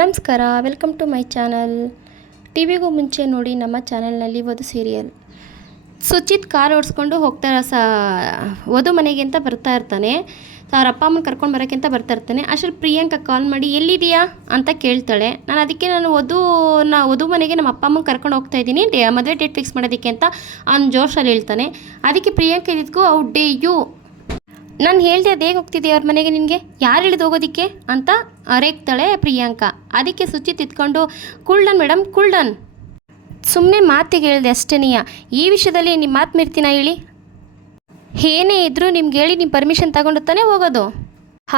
ನಮಸ್ಕಾರ, welcome to my channel. ಟಿವಿಗೂ ಮುಂಚೆ ನೋಡಿ ನಮ್ಮ ಚಾನಲ್ನಲ್ಲಿ ವಧು ಸೀರಿಯಲ್. ಸುಚಿತ್ ಕಾರ್ ಓಡಿಸ್ಕೊಂಡು ವಧು ಮನೆಗೆ ಅಂತ ಬರ್ತಾ ಇರ್ತಾನೆ. ಅವ್ರ ಅಪ್ಪ ಅಮ್ಮನ ಕರ್ಕೊಂಡು ಬರೋಕ್ಕೆ ಅಂತ ಬರ್ತಾ ಇರ್ತಾನೆ. ಅಷ್ಟರಲ್ಲಿ ಪ್ರಿಯಾಂಕಾ ಕಾಲ್ ಮಾಡಿ ಎಲ್ಲಿದೆಯಾ ಅಂತ ಕೇಳ್ತಾಳೆ. ನಾನು ವಧು ಮನೆಗೆ ನಮ್ಮ ಅಪ್ಪ ಅಮ್ಮನ ಕರ್ಕೊಂಡು ಹೋಗ್ತಾ ಇದ್ದೀನಿ, ಮದುವೆ ಡೇಟ್ ಫಿಕ್ಸ್ ಮಾಡೋದಕ್ಕೆ ಅಂತ ಅವ್ನು ಜೋಶಲ್ಲಿ ಹೇಳ್ತಾನೆ. ಅದಕ್ಕೆ ಪ್ರಿಯಾಂಕಾ ಇದ್ದಿದ್ಕು ಔಟ್ ಡೇ ಯು, ನಾನು ಹೇಳಿದೆ ಅದು ಹೇಗೆ ಹೋಗ್ತಿದ್ದೆ ಅವ್ರ ಮನೆಗೆ, ನಿನಗೆ ಯಾರು ಹೇಳಿದು ಹೋಗೋದಕ್ಕೆ ಅಂತ ರೇಗ್ತಾಳೆ ಪ್ರಿಯಾಂಕಾ. ಅದಕ್ಕೆ ಸುಚಿತ್ ಇತ್ಕೊಂಡು ಕೂಲ್ಡನ್ ಮೇಡಮ್ ಕೂಲ್ಡನ್, ಸುಮ್ಮನೆ ಮಾತಿಗೆ ಹೇಳಿದೆ ಅಷ್ಟೇನೆಯ, ಈ ವಿಷಯದಲ್ಲಿ ನಿಮ್ಮ ಮಾತು ಮೀರ್ತೀನ ಹೇಳಿ, ಏನೇ ಇದ್ದರೂ ನಿಮ್ಗೆ ಹೇಳಿ ನಿಮ್ಮ ಪರ್ಮಿಷನ್ ತಗೊಂಡು ತಾನೇ ಹೋಗೋದು.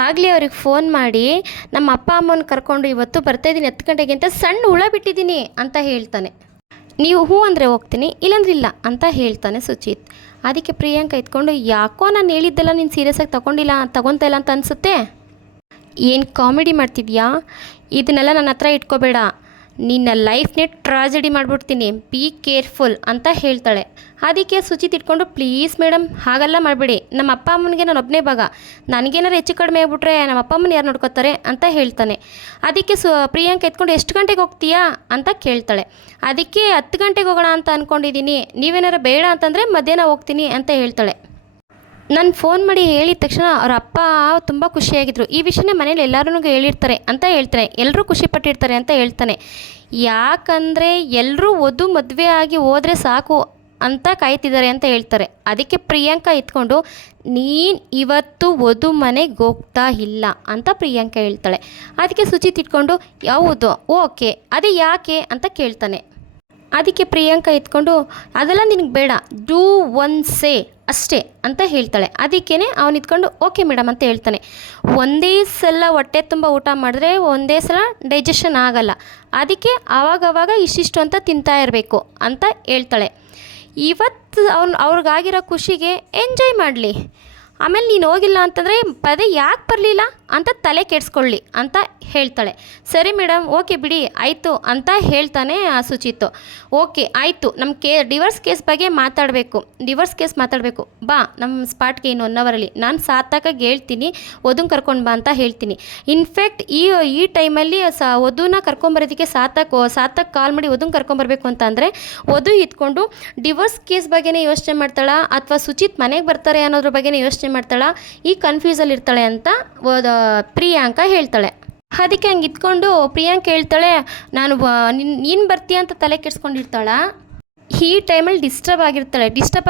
ಆಗಲೇ ಅವ್ರಿಗೆ ಫೋನ್ ಮಾಡಿ ನಮ್ಮ ಅಪ್ಪ ಅಮ್ಮನ ಕರ್ಕೊಂಡು ಇವತ್ತು ಬರ್ತಾಯಿದ್ದೀನಿ 10 ಗಂಟೆಗೆ ಅಂತ ಸಣ್ಣ ಹುಳ ಬಿಟ್ಟಿದ್ದೀನಿ ಅಂತ ಹೇಳ್ತಾನೆ. ನೀವು ಹೂ ಅಂದರೆ ಹೋಗ್ತೀನಿ, ಇಲ್ಲಾಂದ್ರೆ ಇಲ್ಲ ಅಂತ ಹೇಳ್ತಾನೆ ಸುಚಿತ್. ಅದಕ್ಕೆ ಪ್ರಿಯಾಂಕಾ ಇತ್ಕೊಂಡು ಯಾಕೋ ನಾನು ಹೇಳಿದ್ದೆಲ್ಲ ನೀನು ಸೀರಿಯಸ್ಸಾಗಿ ತಗೊತಾ ಇಲ್ಲ ಅಂತ ಅನಿಸುತ್ತೆ, ಏನು ಕಾಮಿಡಿ ಮಾಡ್ತಿದ್ಯಾ, ಇದನ್ನೆಲ್ಲ ನನ್ನ ಹತ್ರ ಇಟ್ಕೋಬೇಡ, ನಿನ್ನ ಲೈಫ್ನೇ ಟ್ರಾಜಡಿ ಮಾಡಿಬಿಡ್ತೀನಿ, ಬಿ ಕೇರ್ಫುಲ್ ಅಂತ ಹೇಳ್ತಾಳೆ. ಅದಕ್ಕೆ ಸುಚಿತ್ ಇಟ್ಕೊಂಡು ಪ್ಲೀಸ್ ಮೇಡಮ್ ಹಾಗೆಲ್ಲ ಮಾಡಬೇಡಿ, ನಮ್ಮ ಅಪ್ಪ ಅಮ್ಮನಿಗೆ ನಾನು ಒಬ್ಬನೇ ಭಾಗ, ನನಗೇನಾರು ಹೆಚ್ಚು ಕಡಿಮೆ ಆಗ್ಬಿಟ್ರೆ ನಮ್ಮ ಅಪ್ಪ ಅಮ್ಮನ ಯಾರು ನೋಡ್ಕೋತಾರೆ ಅಂತ ಹೇಳ್ತಾನೆ. ಅದಕ್ಕೆ ಪ್ರಿಯಾಂಕಾ ಎತ್ಕೊಂಡು ಎಷ್ಟು ಗಂಟೆಗೆ ಹೋಗ್ತೀಯಾ ಅಂತ ಕೇಳ್ತಾಳೆ. ಅದಕ್ಕೆ 10 ಗಂಟೆಗೆ ಹೋಗೋಣ ಅಂತ ಅಂದ್ಕೊಂಡಿದ್ದೀನಿ, ನೀವೇನಾರು ಬೇಡ ಅಂತಂದರೆ ಮಧ್ಯಾಹ್ನ ಹೋಗ್ತೀನಿ ಅಂತ ಹೇಳ್ತಾಳೆ. ನಾನು ಫೋನ್ ಮಾಡಿ ಹೇಳಿದ ತಕ್ಷಣ ಅವ್ರ ಅಪ್ಪ ತುಂಬ ಖುಷಿಯಾಗಿದ್ದರು, ಈ ವಿಷಯನೇ ಮನೇಲಿ ಎಲ್ಲರೂ ಹೇಳಿರ್ತಾರೆ ಅಂತ ಹೇಳ್ತಾನೆ, ಎಲ್ಲರೂ ಖುಷಿಪಟ್ಟಿರ್ತಾರೆ ಅಂತ ಹೇಳ್ತಾನೆ. ಯಾಕಂದರೆ ಎಲ್ಲರೂ ವಧು ಮದುವೆ ಆಗಿ ಹೋದರೆ ಸಾಕು ಅಂತ ಕಾಯ್ತಿದ್ದಾರೆ ಅಂತ ಹೇಳ್ತಾರೆ. ಅದಕ್ಕೆ ಪ್ರಿಯಾಂಕಾ ಇತ್ಕೊಂಡು ನೀನು ಇವತ್ತು ವಧು ಮನೆಗೆ ಹೋಗ್ತಾ ಇಲ್ಲ ಅಂತ ಪ್ರಿಯಾಂಕಾ ಹೇಳ್ತಾಳೆ. ಅದಕ್ಕೆ ಸುಚಿತ್ ಇಟ್ಕೊಂಡು ಹೌದು ಓಕೆ, ಅದೇ ಯಾಕೆ ಅಂತ ಕೇಳ್ತಾನೆ. ಅದಕ್ಕೆ ಪ್ರಿಯಾಂಕಾ ಇತ್ಕೊಂಡು ಅದೆಲ್ಲ ನಿನಗೆ ಬೇಡ, ಡೂ ಒನ್ ಸೇ ಅಷ್ಟೇ ಅಂತ ಹೇಳ್ತಾಳೆ. ಅದಕ್ಕೇ ಅವನು ಇತ್ಕೊಂಡು ಓಕೆ ಮೇಡಮ್ ಅಂತ ಹೇಳ್ತಾನೆ. ಒಂದೇ ಸಲ ಹೊಟ್ಟೆ ತುಂಬ ಊಟ ಮಾಡಿದ್ರೆ ಒಂದೇ ಸಲ ಡೈಜೆಷನ್ ಆಗಲ್ಲ, ಅದಕ್ಕೆ ಆವಾಗವಾಗ ಇಷ್ಟಿಷ್ಟು ಅಂತ ತಿಂತಾ ಇರಬೇಕು ಅಂತ ಹೇಳ್ತಾಳೆ. ಇವತ್ತು ಅವ್ರಿಗಾಗಿರೋ ಖುಷಿಗೆ ಎಂಜಾಯ್ ಮಾಡಲಿ, ಆಮೇಲೆ ನೀನು ಹೋಗಿಲ್ಲ ಅಂತಂದರೆ ಪದೇ ಯಾಕೆ ಬರಲಿಲ್ಲ ಅಂತ ತಲೆ ಕೆಡಿಸ್ಕೊಳ್ಳಿ ಅಂತ ಹೇಳ್ತಾಳೆ. ಸರಿ ಮೇಡಮ್ ಓಕೆ ಬಿಡಿ ಆಯಿತು ಅಂತ ಹೇಳ್ತಾನೆ ಸುಚಿತ್. ಓಕೆ ಆಯಿತು, ನಮ್ಮ ಡಿವೋರ್ಸ್ ಕೇಸ್ ಬಗ್ಗೆ ಮಾತಾಡಬೇಕು, ಬಾ ನಮ್ಮ ಸ್ಪಾಟ್ಗೆ ಇನ್ನು 1 ಅವರಲ್ಲಿ ನಾನು ಸಾರ್ಥಕಾಗಿ ಹೇಳ್ತೀನಿ, ವಧುನ ಕರ್ಕೊಂಡು ಬಾ ಅಂತ ಹೇಳ್ತೀನಿ. ಇನ್ಫ್ಯಾಕ್ಟ್ ಈ ಟೈಮಲ್ಲಿ ವಧುನ ಕರ್ಕೊಂಬರೋದಕ್ಕೆ ಸಾರ್ಥಕ್ ಕಾಲ್ ಮಾಡಿ ವಧುನ ಕರ್ಕೊಂಬರ್ಬೇಕು ಅಂತ ಅಂದರೆ ವಧು ಇತ್ಕೊಂಡು ಡಿವೋರ್ಸ್ ಕೇಸ್ ಬಗ್ಗೆನೇ ಯೋಚನೆ ಮಾಡ್ತಾಳ ಅಥವಾ ಸುಚಿತ್ ಮನೆಗೆ ಬರ್ತಾರೆ ಅನ್ನೋದ್ರ ಬಗ್ಗೆನೇ ಯೋಚನೆ ಮಾಡ್ತಾಳ, ಈ ಕನ್ಫ್ಯೂಸಲ್ಲಿ ಇರ್ತಾಳೆ ಅಂತ ಪ್ರಿಯಾಂಕಾ ಹೇಳ್ತಾಳೆ. ಅದಕ್ಕೆ ಹಂಗೆ ಇತ್ಕೊಂಡು ಪ್ರಿಯಾಂಕಾ ಹೇಳ್ತಾಳೆ, ನೀನು ಬರ್ತೀಯ ಅಂತ ತಲೆ ಕೆಡ್ಸ್ಕೊಂಡಿರ್ತಾಳ, ಈ ಟೈಮಲ್ಲಿ ಡಿಸ್ಟರ್ಬ್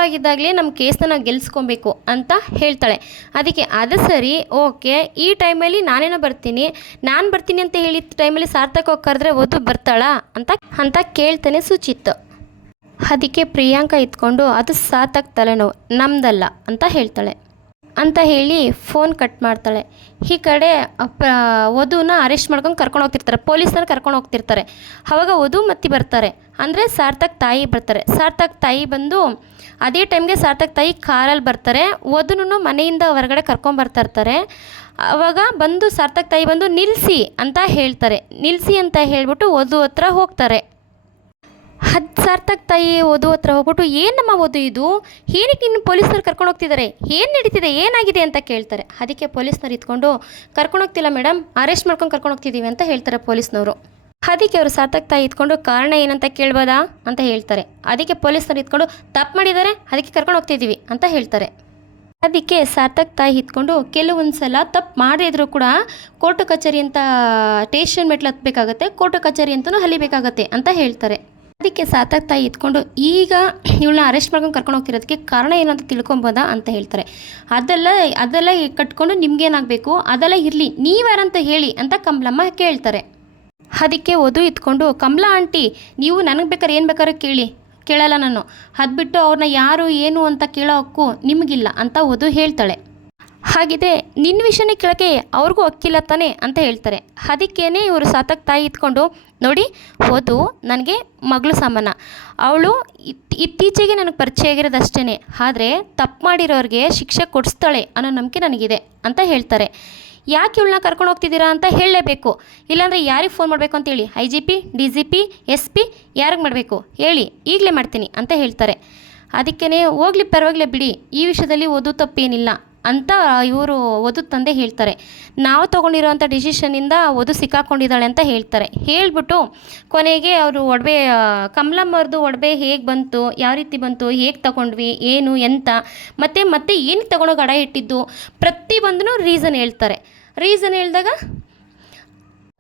ಆಗಿದ್ದಾಗಲೇ ನಮ್ಮ ಕೇಸ್ನ ನಾವು ಗೆಲ್ಸ್ಕೊಬೇಕು ಅಂತ ಹೇಳ್ತಾಳೆ. ಅದಕ್ಕೆ ಅದು ಸರಿ ಓಕೆ, ಈ ಟೈಮಲ್ಲಿ ನಾನು ಬರ್ತೀನಿ ಅಂತ ಹೇಳಿದ ಟೈಮಲ್ಲಿ ಸಾರ್ಥಕ ಹೋಗಿ ಕರೆದ್ರೆ ವಧು ಬರ್ತಾಳಾ ಅಂತ ಕೇಳ್ತಾನೆ ಸುಚಿತ್. ಅದಕ್ಕೆ ಪ್ರಿಯಾಂಕಾ ಇತ್ಕೊಂಡು ಅದು ಸಾರ್ಥಕ್ ತಲೆನೋವು ನಮ್ದಲ್ಲ ಅಂತ ಹೇಳ್ತಾಳೆ. ಅಂತ ಹೇಳಿ ಫೋನ್ ಕಟ್ ಮಾಡ್ತಾಳೆ. ಈ ಕಡೆ ವಧುನ ಅರೆಸ್ಟ್ ಮಾಡ್ಕೊಂಡು ಪೊಲೀಸರು ಕರ್ಕೊಂಡು ಹೋಗ್ತಿರ್ತಾರೆ. ಆವಾಗ ವಧು ಮತ್ತೆ ಬರ್ತಾರೆ, ಅಂದರೆ ಸಾರ್ಥಕ್ ತಾಯಿ ಬರ್ತಾರೆ. ಸಾರ್ಥಕ್ ತಾಯಿ ಬಂದು ಅದೇ ಟೈಮ್ಗೆ ಸಾರ್ಥಕ್ ತಾಯಿ ಕಾರಲ್ಲಿ ಬರ್ತಾರೆ, ವಧುನೂ ಮನೆಯಿಂದ ಹೊರಗಡೆ ಕರ್ಕೊಂಬರ್ತಾ ಇರ್ತಾರೆ. ಆವಾಗ ಬಂದು ಸಾರ್ಥಕ್ ತಾಯಿ ಬಂದು ನಿಲ್ಲಿಸಿ ಅಂತ ಹೇಳ್ತಾರೆ. ನಿಲ್ಲಿಸಿ ಅಂತ ಹೇಳ್ಬಿಟ್ಟು ವಧು ಹತ್ರ ಹೋಗ್ತಾರೆ. ಸಾರ್ಥಕ್ ತಾಯಿ ವಧು ಹತ್ರ ಹೋಗ್ಬಿಟ್ಟು ಏನಮ್ಮ ವಧು ಇದು, ಏನಕ್ಕೆ ಇನ್ನು ಪೊಲೀಸ್ನವ್ರು ಕರ್ಕೊಂಡು ಹೋಗ್ತಿದ್ದಾರೆ, ಏನು ನಡೀತಿದೆ, ಏನಾಗಿದೆ ಅಂತ ಕೇಳ್ತಾರೆ. ಅದಕ್ಕೆ ಪೊಲೀಸ್ನವ್ರು ಇತ್ಕೊಂಡು ಕರ್ಕೊಂಡು ಹೋಗ್ತಿಲ್ಲ ಮೇಡಮ್, ಅರೆಸ್ಟ್ ಮಾಡ್ಕೊಂಡು ಕರ್ಕೊಂಡು ಹೋಗ್ತಿದ್ದೀವಿ ಅಂತ ಹೇಳ್ತಾರೆ ಪೊಲೀಸ್ನವರು. ಅದಕ್ಕೆ ಅವರು ಸಾರ್ಥಕ್ ತಾಯಿ ಇತ್ಕೊಂಡು ಕಾರಣ ಏನಂತ ಕೇಳ್ಬೋದಾ ಅಂತ ಹೇಳ್ತಾರೆ. ಅದಕ್ಕೆ ಪೊಲೀಸ್ನವ್ರು ಇತ್ಕೊಂಡು ತಪ್ಪು ಮಾಡಿದ್ದಾರೆ, ಅದಕ್ಕೆ ಕರ್ಕೊಂಡು ಹೋಗ್ತಿದ್ದೀವಿ ಅಂತ ಹೇಳ್ತಾರೆ. ಅದಕ್ಕೆ ಸಾರ್ಥಕ್ ತಾಯಿ ಇತ್ಕೊಂಡು ಕೆಲವೊಂದು ಸಲ ತಪ್ಪು ಮಾಡಿದ್ರು ಕೂಡ ಕೋರ್ಟು ಕಚೇರಿ ಅಂತ ಸ್ಟೇಷನ್ ಮೆಟ್ಲು ಹತ್ತಬೇಕಾಗತ್ತೆ, ಕೋರ್ಟು ಕಚೇರಿ ಅಂತಲೂ ಹಲಿಬೇಕಾಗತ್ತೆ ಅಂತ ಹೇಳ್ತಾರೆ. ಅದಕ್ಕೆ ಸಾರ್ಥಕ್ ತಾಯಿ ಇತ್ಕೊಂಡು ಈಗ ಇವಳನ್ನ ಅರೆಸ್ಟ್ ಮಾಡ್ಕೊಂಡು ಕರ್ಕೊಂಡು ಹೋಗ್ತಿರೋದಕ್ಕೆ ಕಾರಣ ಏನಂತ ತಿಳ್ಕೊಬೋದಾ ಅಂತ ಹೇಳ್ತಾರೆ. ಅದೆಲ್ಲ ಕಟ್ಕೊಂಡು ನಿಮ್ಗೇನಾಗಬೇಕು, ಅದೆಲ್ಲ ಇರಲಿ, ನೀವ್ಯಾರಂತ ಹೇಳಿ ಅಂತ ಕಮಲಮ್ಮ ಕೇಳ್ತಾರೆ. ಅದಕ್ಕೆ ವಧು ಇತ್ಕೊಂಡು ಕಮಲಾ ಆಂಟಿ ನೀವು ನನಗೆ ಬೇಕಾದ್ರೆ ಏನು ಬೇಕಾದ್ರೂ ಕೇಳಲ್ಲ ನಾನು, ಅದು ಬಿಟ್ಟು ಅವ್ರನ್ನ ಯಾರು ಏನು ಅಂತ ಕೇಳೋ ಹಕ್ಕು ನಿಮಗಿಲ್ಲ ಅಂತ ವಧು ಹೇಳ್ತಾಳೆ. ಹಾಗಿದೆ ನಿನ್ನ ವಿಷಯನೇ ಕೇಳೋಕ್ಕೆ ಅವ್ರಿಗೂ ಹಕ್ಕಿಲ್ಲ ತಾನೆ ಅಂತ ಹೇಳ್ತಾರೆ. ಅದಕ್ಕೇ ಇವರು ಸಾರ್ಥಕ್ ತಾಯಿ ಇತ್ಕೊಂಡು ನೋಡಿ ವಧು ನನಗೆ ಮಗಳು ಸಮಾನ, ಅವಳು ಇತ್ತೀಚೆಗೆ ನನಗೆ ಪರಿಚಯ ಆಗಿರೋದು ಅಷ್ಟೇ, ಆದರೆ ತಪ್ಪು ಮಾಡಿರೋರಿಗೆ ಶಿಕ್ಷೆ ಕೊಡಿಸ್ತಾಳೆ ಅನ್ನೋ ನಂಬಿಕೆ ನನಗಿದೆ ಅಂತ ಹೇಳ್ತಾರೆ. ಯಾಕೆ ಇವಳನ್ನ ಕರ್ಕೊಂಡು ಹೋಗ್ತಿದ್ದೀರಾ ಅಂತ ಹೇಳಲೇಬೇಕು, ಇಲ್ಲಾಂದರೆ ಯಾರಿಗೆ ಫೋನ್ ಮಾಡಬೇಕು ಅಂತೇಳಿ, IGP DGP SP ಯಾರಿಗೆ ಮಾಡಬೇಕು ಹೇಳಿ, ಈಗಲೇ ಮಾಡ್ತೀನಿ ಅಂತ ಹೇಳ್ತಾರೆ. ಅದಕ್ಕೇ ಹೋಗ್ಲಿ ಪರವಾಗಿಲ್ಲ ಬಿಡಿ, ಈ ವಿಷಯದಲ್ಲಿ ವಧು ತಪ್ಪೇನಿಲ್ಲ ಅಂತ ಇವರು ವಧು ತಂದೆ ಹೇಳ್ತಾರೆ. ನಾವು ತೊಗೊಂಡಿರೋವಂಥ ಡಿಸಿಷನ್ನಿಂದ ವಧು ಸಿಕ್ಕಾಕೊಂಡಿದ್ದಾಳೆ ಅಂತ ಹೇಳ್ತಾರೆ. ಹೇಳಿಬಿಟ್ಟು ಕೊನೆಗೆ ಅವರು ಒಡವೆ ಕಮಲಮ್ಮವ್ರದ್ದು ಒಡವೆ ಹೇಗೆ ಬಂತು, ಯಾವ ರೀತಿ ಬಂತು, ಹೇಗೆ ತಗೊಂಡ್ವಿ, ಏನು ಎಂತ ಮತ್ತೆ ಏನಕ್ಕೆ ತಗೊಂಡೋಗಿ ಅಡ ಇಟ್ಟಿದ್ದು ಪ್ರತಿಯೊಂದೂ ರೀಸನ್ ಹೇಳ್ತಾರೆ. ರೀಸನ್ ಹೇಳಿದಾಗ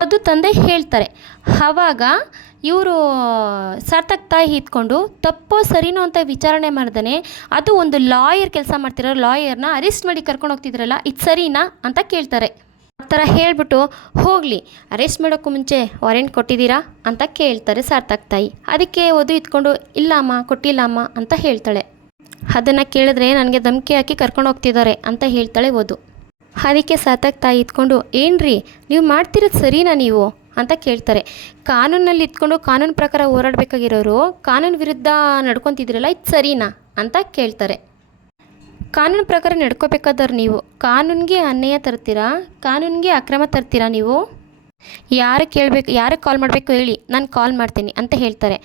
ಅದು ತಂದೆ ಹೇಳ್ತಾರೆ. ಆವಾಗ ಇವರು ಸಾರ್ಥಕ್ ತಾಯಿ ಇದ್ಕೊಂಡು ತಪ್ಪೋ ಸರಿನೋ ಅಂತ ವಿಚಾರಣೆ ಮಾಡ್ದೇ ಅದು ಒಂದು ಲಾಯರ್ ಕೆಲಸ ಮಾಡ್ತಿರೋ ಲಾಯರ್ನ ಅರೆಸ್ಟ್ ಮಾಡಿ ಕರ್ಕೊಂಡು ಹೋಗ್ತಿದ್ರಲ್ಲ, ಇದು ಸರಿನಾ ಅಂತ ಕೇಳ್ತಾರೆ. ಆ ಥರ ಹೇಳಿಬಿಟ್ಟು ಹೋಗಲಿ, ಅರೆಸ್ಟ್ ಮಾಡೋಕ್ಕೂ ಮುಂಚೆ ವಾರೆಂಟ್ ಕೊಟ್ಟಿದ್ದೀರಾ ಅಂತ ಕೇಳ್ತಾರೆ ಸಾರ್ಥಕ್ ತಾಯಿ. ಅದಕ್ಕೆ ವಧು ಇದ್ಕೊಂಡು ಇಲ್ಲ ಅಮ್ಮ, ಕೊಟ್ಟಿಲ್ಲ ಅಮ್ಮ ಅಂತ ಹೇಳ್ತಾಳೆ. ಅದನ್ನು ಕೇಳಿದ್ರೆ ನನಗೆ ಧಮಕಿ ಹಾಕಿ ಕರ್ಕೊಂಡು ಹೋಗ್ತಿದ್ದಾರೆ ಅಂತ ಹೇಳ್ತಾಳೆ ವಧು. ಅದಕ್ಕೆ ಸಾರ್ಥಕ್ ತಾಯಿ ಇದ್ಕೊಂಡು ಏನ್ರಿ ನೀವು ಮಾಡ್ತಿರೋದು ಸರಿನಾ ನೀವು ಅಂತ ಕೇಳ್ತಾರೆ. ಕಾನೂನಲ್ಲಿ ಇದ್ಕೊಂಡು ಕಾನೂನು ಪ್ರಕಾರ ಹೋರಾಡಬೇಕಾಗಿರೋರು ಕಾನೂನು ವಿರುದ್ಧ ನಡ್ಕೊತಿದ್ರಲ್ಲ, ಇದು ಸರಿನಾ ಅಂತ ಕೇಳ್ತಾರೆ. ಕಾನೂನು ಪ್ರಕಾರ ನಡ್ಕೋಬೇಕಾದ್ರೆ ನೀವು ಕಾನೂನಿಗೆ ಅನ್ಯಾಯ ತರ್ತೀರಾ, ಕಾನೂನಿಗೆ ಅಕ್ರಮ ತರ್ತೀರಾ ನೀವು? ಯಾರಿಗೆ ಕೇಳಬೇಕು, ಯಾರಿಗೆ ಕಾಲ್ ಮಾಡಬೇಕು ಹೇಳಿ, ನಾನು ಕಾಲ್ ಮಾಡ್ತೀನಿ ಅಂತ ಹೇಳ್ತಾರೆ.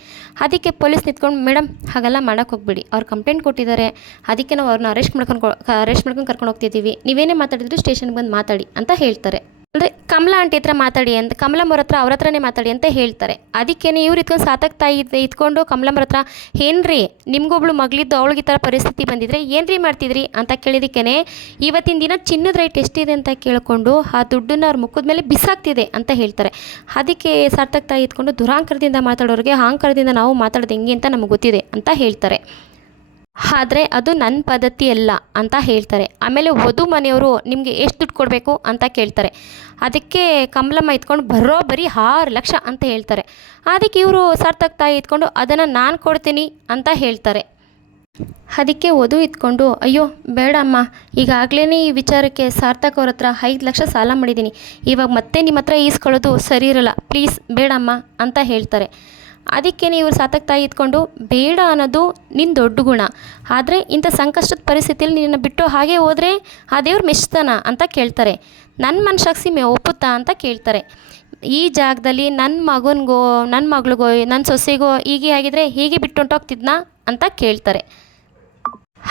ಅದಕ್ಕೆ ಪೊಲೀಸ್ ನಿಂತ್ಕೊಂಡು ಮೇಡಮ್ ಹಾಗೆಲ್ಲ ಮಾಡೋಕ್ಕೆ ಹೋಗ್ಬಿಡಿ, ಅವ್ರು ಕಂಪ್ಲೇಂಟ್ ಕೊಟ್ಟಿದ್ದಾರೆ, ಅದಕ್ಕೆ ನಾವು ಅವ್ರನ್ನ ಅರೆಸ್ಟ್ ಮಾಡ್ಕೊಂಡು ಕರ್ಕೊಂಡು ಹೋಗ್ತಿದ್ದೀವಿ, ನೀವೇನೇ ಮಾತಾಡಿದ್ರು ಸ್ಟೇಷನ್ಗೆ ಬಂದು ಮಾತಾಡಿ ಅಂತ ಹೇಳ್ತಾರೆ. ಅಂದರೆ ಕಮಲಾ ಆಂಟಿ ಹತ್ರ ಮಾತಾಡಿ ಅಂತ, ಕಮಲಮ್ಮವ್ರ ಹತ್ರ ಅವ್ರ ಹತ್ರನೇ ಮಾತಾಡಿ ಅಂತ ಹೇಳ್ತಾರೆ. ಅದಕ್ಕೇ ಇವ್ರು ಇದ್ಕೊಂಡು ಸಾರ್ಥಕ್ ತಾಯಿ ಇದ್ಕೊಂಡು ಕಮಲಮ್ಮರ ಹತ್ರ ಏನ್ರಿ ನಿಮ್ಗೊಬ್ಳು ಮಗಳಿದ್ದು ಅವಳಿಗೆ ಈ ಥರ ಪರಿಸ್ಥಿತಿ ಬಂದಿದ್ರೆ ಏನ್ರಿ ಮಾಡ್ತಿದ್ರಿ ಅಂತ ಕೇಳಿದಕ್ಕೇ ಇವತ್ತಿನ ದಿನ ಚಿನ್ನದ ರೇಟ್ ಎಷ್ಟಿದೆ ಅಂತ ಕೇಳಿಕೊಂಡು ಆ ದುಡ್ಡನ್ನು ಅವ್ರ ಮುಖದ ಮೇಲೆ ಬಿಸಾಕ್ತಿದೆ ಅಂತ ಹೇಳ್ತಾರೆ. ಅದಕ್ಕೆ ಸಾರ್ಥಕ್ ತಾಯಿ ಇದ್ಕೊಂಡು ದುರಾಂಕರದಿಂದ ಮಾತಾಡೋರಿಗೆ ಅಹಂಕಾರದಿಂದ ನಾವು ಮಾತಾಡೋದು ಹೆಂಗೆ ಅಂತ ನಮಗೆ ಗೊತ್ತಿದೆ ಅಂತ ಹೇಳ್ತಾರೆ. ಆದರೆ ಅದು ನನ್ನ ಪದ್ಧತಿ ಅಲ್ಲ ಅಂತ ಹೇಳ್ತಾರೆ. ಆಮೇಲೆ ವಧು ಮನೆಯವರು ನಿಮಗೆ ಎಷ್ಟು ದುಡ್ಡು ಕೊಡಬೇಕು ಅಂತ ಕೇಳ್ತಾರೆ. ಅದಕ್ಕೆ ಕಮಲಮ್ಮ ಇದ್ಕೊಂಡು ಬರೀ 6 ಲಕ್ಷ ಅಂತ ಹೇಳ್ತಾರೆ. ಅದಕ್ಕೆ ಇವರು ಸಾರ್ಥಕ್ ತಾಯಿ ಇದ್ಕೊಂಡು ಅದನ್ನು ನಾನು ಕೊಡ್ತೀನಿ ಅಂತ ಹೇಳ್ತಾರೆ. ಅದಕ್ಕೆ ವಧು ಇದ್ಕೊಂಡು ಅಯ್ಯೋ ಬೇಡಮ್ಮ, ಈಗಾಗಲೇ ಈ ವಿಚಾರಕ್ಕೆ ಸಾರ್ಥಕ್ ಅವ್ರ ಹತ್ರ 5 ಲಕ್ಷ ಸಾಲ ಮಾಡಿದ್ದೀನಿ, ಇವಾಗ ಮತ್ತೆ ನಿಮ್ಮ ಹತ್ರ ಈಸ್ಕೊಳ್ಳೋದು ಸರಿ ಇರಲ್ಲ, ಪ್ಲೀಸ್ ಬೇಡಮ್ಮ ಅಂತ ಹೇಳ್ತಾರೆ. ಅದಕ್ಕೆ ಇವರು ಸಾರ್ಥಕ್ ತಾಯಿ ಇದ್ಕೊಂಡು ಬೇಡ ಅನ್ನೋದು ನಿನ್ನ ದೊಡ್ಡ ಗುಣ, ಆದರೆ ಇಂಥ ಸಂಕಷ್ಟದ ಪರಿಸ್ಥಿತಿಯಲ್ಲಿ ನಿನ್ನ ಬಿಟ್ಟು ಹಾಗೆ ಹೋದರೆ ಆ ದೇವ್ರು ಮೆಚ್ತಾನ ಅಂತ ಕೇಳ್ತಾರೆ. ನನ್ನ ಮನಸಾಕ್ಷಿ ಒಪ್ಪುತ್ತಾ ಅಂತ ಕೇಳ್ತಾರೆ. ಈ ಜಾಗದಲ್ಲಿ ನನ್ನ ಮಗನಿಗೋ ನನ್ನ ಮಗಳಿಗೋ ನನ್ನ ಸೊಸೆಗೋ ಹೀಗೆ ಆಗಿದ್ರೆ ಹೀಗೆ ಬಿಟ್ಟು ಹೊಂಟೋಗ್ತಿದ್ನಾ ಅಂತ ಕೇಳ್ತಾರೆ.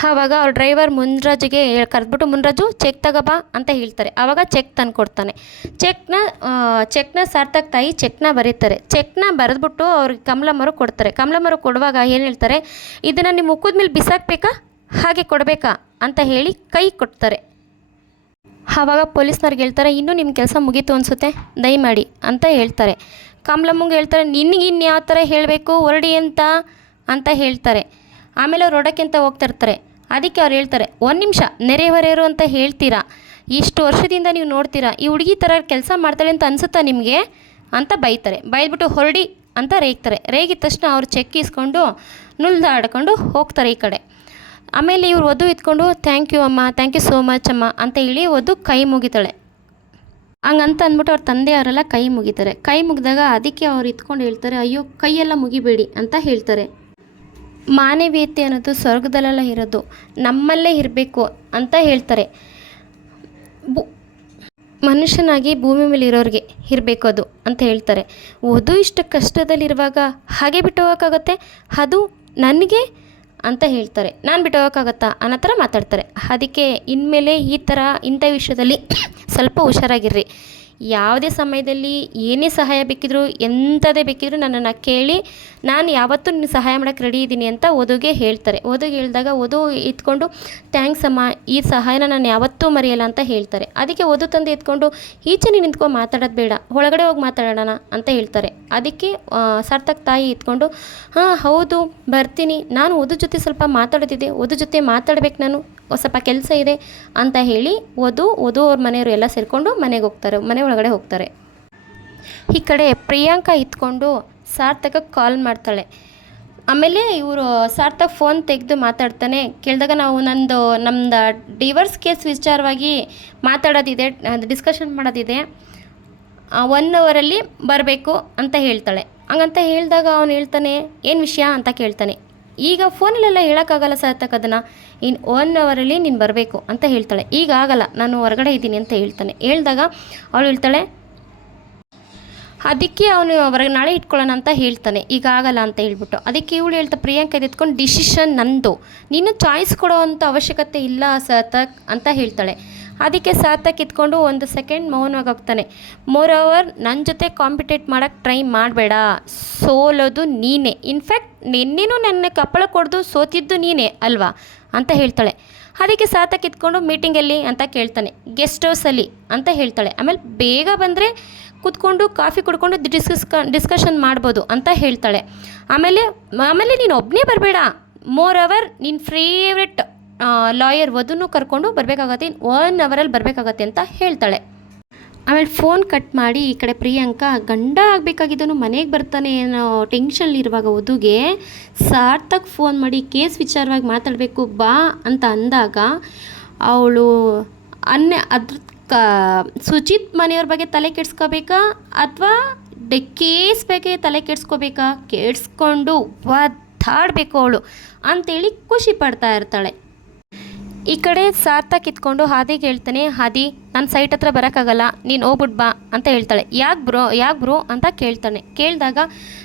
ಆವಾಗ ಅವ್ರ ಡ್ರೈವರ್ ಮುನ್ರಾಜಿಗೆ ಕರೆದ್ಬಿಟ್ಟು ಮುನ್ರಾಜು ಚೆಕ್ ತಗೋಬಾ ಅಂತ ಹೇಳ್ತಾರೆ. ಆವಾಗ ಚೆಕ್ ತಂದು ಕೊಡ್ತಾನೆ. ಚೆಕ್ನ ಸಾರ್ಥಕ್ ತಾಯಿ ಚೆಕ್ನ ಬರೀತಾರೆ. ಚೆಕ್ನ ಬರೆದ್ಬಿಟ್ಟು ಅವ್ರಿಗೆ ಕಮಲಮ್ಮರು ಕೊಡ್ತಾರೆ. ಕಮಲಮ್ಮರು ಕೊಡುವಾಗ ಏನು ಹೇಳ್ತಾರೆ, ಇದನ್ನು ನಿಮ್ಮ ಮುಖದ ಮೇಲೆ ಬಿಸಾಕಬೇಕಾ ಹಾಗೆ ಕೊಡಬೇಕಾ ಅಂತ ಹೇಳಿ ಕೈ ಕೊಡ್ತಾರೆ. ಆವಾಗ ಪೊಲೀಸ್ನವ್ರಿಗೆ ಹೇಳ್ತಾರೆ, ಇನ್ನೂ ನಿಮ್ಮ ಕೆಲಸ ಮುಗೀತು ಅನಿಸುತ್ತೆ, ದಯಮಾಡಿ ಅಂತ ಹೇಳ್ತಾರೆ. ಕಮಲಮ್ಮಂಗೆ ಹೇಳ್ತಾರೆ, ನಿನಗೆ ಇನ್ಯಾವ ಥರ ಹೇಳಬೇಕು ಹೊರಡಿ ಅಂತ ಹೇಳ್ತಾರೆ. ಆಮೇಲೆ ಅವ್ರು ಹೊಡೋಕ್ಕೆ ಅಂತ ಹೋಗ್ತಿರ್ತಾರೆ. ಅದಕ್ಕೆ ಅವ್ರು ಹೇಳ್ತಾರೆ, ಒಂದು ನಿಮಿಷ ನೆರೆಹೊರೆಯರು ಅಂತ ಹೇಳ್ತೀರಾ, ಇಷ್ಟು ವರ್ಷದಿಂದ ನೀವು ನೋಡ್ತೀರಾ, ಈ ಹುಡುಗಿ ಥರ ಕೆಲಸ ಮಾಡ್ತಾಳೆ ಅಂತ ಅನಿಸುತ್ತಾ ನಿಮಗೆ ಅಂತ ಬೈತಾರೆ. ಬೈದ್ಬಿಟ್ಟು ಹೊರಡಿ ಅಂತ ರೇಗ್ತಾರೆ. ರೇಗಿದ ತಕ್ಷಣ ಅವ್ರು ಚೆಕ್ ಇಸ್ಕೊಂಡು ನುಲ್ದಾಡ್ಕೊಂಡು ಹೋಗ್ತಾರೆ ಈ ಕಡೆ. ಆಮೇಲೆ ಇವ್ರು ವಧು ಇದ್ಕೊಂಡು ಥ್ಯಾಂಕ್ ಯು ಅಮ್ಮ, ಥ್ಯಾಂಕ್ ಯು ಸೋ ಮಚ್ ಅಮ್ಮ ಅಂತ ಹೇಳಿ ವಧು ಕೈ ಮುಗಿತಾಳೆ. ಹಂಗಂತ ಅಂದ್ಬಿಟ್ಟು ಅವ್ರ ತಂದೆಯವರೆಲ್ಲ ಕೈ ಮುಗಿತಾರೆ. ಕೈ ಮುಗಿದಾಗ ಅದಕ್ಕೆ ಅವ್ರು ಇದ್ಕೊಂಡು ಹೇಳ್ತಾರೆ, ಅಯ್ಯೋ ಕೈಯೆಲ್ಲ ಮುಗಿಬೇಡಿ ಅಂತ ಹೇಳ್ತಾರೆ. ಮಾನವೀಯತೆ ಅನ್ನೋದು ಸ್ವರ್ಗದಲ್ಲೆಲ್ಲ ಇರೋದು, ನಮ್ಮಲ್ಲೇ ಇರಬೇಕು ಅಂತ ಹೇಳ್ತಾರೆ. ಮನುಷ್ಯನಾಗಿ ಭೂಮಿ ಮೇಲೆ ಇರೋರಿಗೆ ಇರಬೇಕು ಅದು ಅಂತ ಹೇಳ್ತಾರೆ. ವಧು ಇಷ್ಟು ಕಷ್ಟದಲ್ಲಿರುವಾಗ ಹಾಗೆ ಬಿಟ್ಟು ಹೋಗೋಕ್ಕಾಗತ್ತೆ, ಅದು ನನಗೆ ಅಂತ ಹೇಳ್ತಾರೆ. ನಾನು ಬಿಟ್ಟು ಹೋಗೋಕ್ಕಾಗತ್ತಾ ಅನ್ನೋ ಥರ ಮಾತಾಡ್ತಾರೆ. ಅದಕ್ಕೆ ಇನ್ಮೇಲೆ ಈ ಥರ ಇಂಥ ವಿಷಯದಲ್ಲಿ ಸ್ವಲ್ಪ ಹುಷಾರಾಗಿರ್ರಿ. ಯಾವುದೇ ಸಮಯದಲ್ಲಿ ಏನೇ ಸಹಾಯ ಬೇಕಿದ್ರು ಎಂಥದೇ ಬೇಕಿದ್ರು ನನ್ನನ್ನು ಕೇಳಿ, ನಾನು ಯಾವತ್ತೂ ನಿನ್ನ ಸಹಾಯ ಮಾಡೋಕ್ಕೆ ರೆಡಿ ಇದ್ದೀನಿ ಅಂತ ವಧುಗೆ ಹೇಳ್ತಾರೆ. ವಧುಗೆ ಹೇಳಿದಾಗ ವಧು ಇದ್ಕೊಂಡು ಥ್ಯಾಂಕ್ಸ್ ಅಮ್ಮ, ಈ ಸಹಾಯನ ನಾನು ಯಾವತ್ತೂ ಮರೆಯಲ್ಲ ಅಂತ ಹೇಳ್ತಾರೆ. ಅದಕ್ಕೆ ವಧು ತಂದೆ ಎತ್ಕೊಂಡು ಈಚೆ ನಿಂತ್ಕೊಂಡು ಮಾತಾಡೋದು ಬೇಡ, ಒಳಗಡೆ ಹೋಗಿ ಮಾತಾಡೋಣ ಅಂತ ಹೇಳ್ತಾರೆ. ಅದಕ್ಕೆ ಸಾರ್ಥಕ್ ತಾಯಿ ಇದ್ಕೊಂಡು ಹಾಂ ಹೌದು ಬರ್ತೀನಿ, ನಾನು ವಧು ಜೊತೆ ಸ್ವಲ್ಪ ಮಾತಾಡೋದಿದೆ, ವಧು ಜೊತೆ ಮಾತಾಡ್ಬೇಕು, ನಾನು ಸ್ವಲ್ಪ ಕೆಲಸ ಇದೆ ಅಂತ ಹೇಳಿ ವಧು ಅವ್ರ ಮನೆಯವರು ಎಲ್ಲ ಸೇರಿಕೊಂಡು ಮನೆಗೆ ಹೋಗ್ತಾರೆ, ಮನೆ ಒಳಗಡೆ ಹೋಗ್ತಾರೆ. ಈ ಕಡೆ ಪ್ರಿಯಾಂಕಾ ಇದ್ಕೊಂಡು ಸಾರ್ಥಕಕ್ಕೆ ಕಾಲ್ ಮಾಡ್ತಾಳೆ. ಆಮೇಲೆ ಇವರು ಸಾರ್ಥಕ್ ಫೋನ್ ತೆಗೆದು ಮಾತಾಡ್ತಾನೆ. ಕೇಳಿದಾಗ ನಾವು ನಮ್ಮದು ಡಿವೋರ್ಸ್ ಕೇಸ್ ವಿಚಾರವಾಗಿ ಮಾತಾಡೋದಿದೆ, ಡಿಸ್ಕಷನ್ ಮಾಡೋದಿದೆ, 1 ಅವರಲ್ಲಿ ಬರಬೇಕು ಅಂತ ಹೇಳ್ತಾಳೆ. ಹಂಗಂತ ಹೇಳಿದಾಗ ಅವನು ಹೇಳ್ತಾನೆ, ಏನು ವಿಷಯ ಅಂತ ಕೇಳ್ತಾನೆ. ಈಗ ಫೋನಲ್ಲೆಲ್ಲ ಹೇಳೋಕ್ಕಾಗಲ್ಲ ಸಾರ್ಥಕ್ ಅದನ್ನು, ಇನ್ನು 1 ಅವರಲ್ಲಿ ನೀನು ಬರಬೇಕು ಅಂತ ಹೇಳ್ತಾಳೆ. ಈಗ ಆಗಲ್ಲ, ನಾನು ಹೊರಗಡೆ ಇದ್ದೀನಿ ಅಂತ ಹೇಳ್ತಾನೆ. ಹೇಳಿದಾಗ ಅವಳು ಹೇಳ್ತಾಳೆ, ಅದಕ್ಕೆ ಅವನು ಹೊರಗೆ ನಾಳೆ ಇಟ್ಕೊಳ್ಳೋಣ ಅಂತ ಹೇಳ್ತಾನೆ, ಈಗ ಆಗಲ್ಲ ಅಂತ ಹೇಳ್ಬಿಟ್ಟು. ಅದಕ್ಕೆ ಇವಳು ಹೇಳ್ತಾ ಪ್ರಿಯಾಂಕ ಎತ್ಕೊಂಡು ಡಿಸಿಷನ್ ನಂದು, ನೀನು ಚಾಯ್ಸ್ ಕೊಡೋ ಅಂಥ ಅವಶ್ಯಕತೆ ಇಲ್ಲ ಸಾರ್ಥಕ್ ಅಂತ ಹೇಳ್ತಾಳೆ. ಅದಕ್ಕೆ ಸಾರ್ಥಕ್ ಎತ್ಕೊಂಡು ಒಂದು ಸೆಕೆಂಡ್ ಮೌನವಾಗಿ ಹೋಗ್ತಾನೆ. ಮೋರ್ ಓವರ್ ನನ್ನ ಜೊತೆ ಕಾಂಪಿಟೇಟ್ ಮಾಡೋಕ್ಕೆ ಟ್ರೈ ಮಾಡಬೇಡ, ಸೋಲೋದು ನೀನೇ, ಇನ್ಫ್ಯಾಕ್ಟ್ ನಿನ್ನೇನು ನನ್ನ ಕಪ್ಪಳ ಕೊಡ್ದು ಸೋತಿದ್ದು ನೀನೇ ಅಲ್ವಾ ಅಂತ ಹೇಳ್ತಾಳೆ. ಅದಕ್ಕೆ ಸಾರ್ಥಕ್ ಎತ್ಕೊಂಡು ಮೀಟಿಂಗಲ್ಲಿ ಅಂತ ಕೇಳ್ತಾನೆ, ಗೆಸ್ಟ್ ಹೌಸಲ್ಲಿ ಅಂತ ಹೇಳ್ತಾಳೆ. ಆಮೇಲೆ ಬೇಗ ಬಂದರೆ ಕೂತ್ಕೊಂಡು ಕಾಫಿ ಕುಡ್ಕೊಂಡು ಡಿಸ್ಕಷನ್ ಮಾಡ್ಬೋದು ಅಂತ ಹೇಳ್ತಾಳೆ. ಆಮೇಲೆ ನೀನು ಒಬ್ಬನೇ ಬರಬೇಡ, ಮೋರ್ ಓವರ್ ನಿನ್ನ ಫೇವ್ರೆಟ್ ಲಾಯರ್ ವಧುನೂ ಕರ್ಕೊಂಡು ಬರಬೇಕಾಗತ್ತೆ, 1 ಅವರಲ್ಲಿ ಬರಬೇಕಾಗತ್ತೆ ಅಂತ ಹೇಳ್ತಾಳೆ. ಆಮೇಲೆ ಫೋನ್ ಕಟ್ ಮಾಡಿ ಈ ಕಡೆ ಪ್ರಿಯಾಂಕ ಗಂಡ ಆಗಬೇಕಾಗಿದ್ದನು ಮನೆಗೆ ಬರ್ತಾನೆ ಅನ್ನೋ ಟೆನ್ಷನ್ಲಿರುವಾಗ ವಧುಗೆ ಸಾರ್ಥಕ್ ಫೋನ್ ಮಾಡಿ ಕೇಸ್ ವಿಚಾರವಾಗಿ ಮಾತಾಡಬೇಕು ಬಾ ಅಂತ ಅಂದಾಗ ಅವಳು ಸುಚಿತ್ ಮನೆಯವ್ರ ಬಗ್ಗೆ ತಲೆ ಕೆಡ್ಸ್ಕೋಬೇಕಾ ಅಥವಾ ಕೇಸ್ ಬಗ್ಗೆ ತಲೆ ಕೆಡ್ಸ್ಕೋಬೇಕಾ, ಕೆಡ್ಸ್ಕೊಂಡು ಒದ್ದಾಡಬೇಕು ಅವಳು ಅಂತೇಳಿ ಖುಷಿ ಪಡ್ತಾ ಇರ್ತಾಳೆ. ಈ ಕಡೆ ಸಾರ್ಥಕ್ ಇತ್ಕೊಂಡು ಹಾದಿಗೆ ಹೇಳ್ತಾನೆ, ಹಾದಿ ನನ್ನ ಸೈಟ್ ಹತ್ರ ಬರೋಕ್ಕಾಗಲ್ಲ, ನೀನು ಹೋಗ್ಬಿಟ್ಟು ಬಾ ಅಂತ ಹೇಳ್ತಾಳೆ. ಯಾಕೆ ಬ್ರೋ ಅಂತ ಕೇಳ್ತಾನೆ. ಕೇಳಿದಾಗ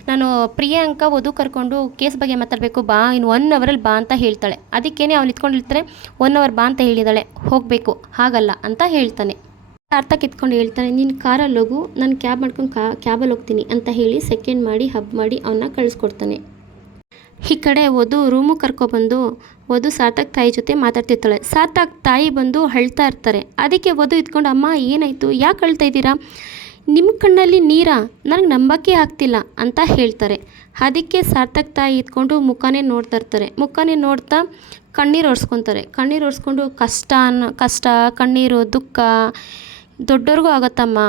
ನಾನು ಪ್ರಿಯಾಂಕ ವಧು ಕರ್ಕೊಂಡು ಕೇಸ್ ಬಗ್ಗೆ ಮಾತಾಡಬೇಕು ಬಾ, ಇನ್ನು 1 ಅವರಲ್ಲಿ ಬಾ ಅಂತ ಹೇಳ್ತಾಳೆ. ಅದಕ್ಕೇನೆ ಅವ್ನು ಇತ್ಕೊಂಡು ಹೇಳ್ತಾರೆ 1 ಅವರ್ ಬಾ ಅಂತ ಹೇಳಿದಾಳೆ, ಹೋಗಬೇಕು ಹಾಗಲ್ಲ ಅಂತ ಹೇಳ್ತಾನೆ. ಸಾರ್ಥಕ್ ಇತ್ಕೊಂಡು ಹೇಳ್ತಾನೆ, ನೀನು ಕಾರಲ್ಲಿ ಹೋಗು, ನಾನು ಕ್ಯಾಬ್ ಮಾಡ್ಕೊಂಡು ಕ್ಯಾಬಲ್ಲಿ ಹೋಗ್ತೀನಿ ಅಂತ ಹೇಳಿ ಸೆಕೆಂಡ್ ಮಾಡಿ ಹಬ್ ಮಾಡಿ ಅವನ್ನ ಕಳಿಸ್ಕೊಡ್ತಾನೆ. ಈ ಕಡೆ ವಧು ರೂಮಿಗೆ ಕರ್ಕೊಬಂದು ವಧು ಸಾರ್ಥಕ್ ತಾಯಿ ಜೊತೆ ಮಾತಾಡ್ತಿರ್ತಾಳೆ. ಸಾರ್ಥಕ್ ತಾಯಿ ಬಂದು ಅಳ್ತಾ ಇರ್ತಾರೆ. ಅದಕ್ಕೆ ವಧು ಇದ್ಕೊಂಡು, ಅಮ್ಮ ಏನಾಯಿತು, ಯಾಕೆ ಅಳ್ತಾ ಇದ್ದೀರಾ, ನಿಮ್ಮ ಕಣ್ಣಲ್ಲಿ ನೀರಾ, ನನಗೆ ನಂಬಕ್ಕೆ ಆಗ್ತಿಲ್ಲ ಅಂತ ಹೇಳ್ತಾರೆ. ಅದಕ್ಕೆ ಸಾರ್ಥಕ್ ತಾಯಿ ಇದ್ಕೊಂಡು ಮುಖನೇ ನೋಡ್ತಾ ಇರ್ತಾರೆ. ಮುಖನೇ ನೋಡ್ತಾ ಕಣ್ಣೀರು ಒರೆಸ್ಕೊತಾರೆ. ಕಣ್ಣೀರು ಒರೆಸ್ಕೊಂಡು ಕಷ್ಟ ಕಣ್ಣೀರು ದುಃಖ ದೊಡ್ಡವ್ರಿಗೂ ಆಗುತ್ತಮ್ಮ,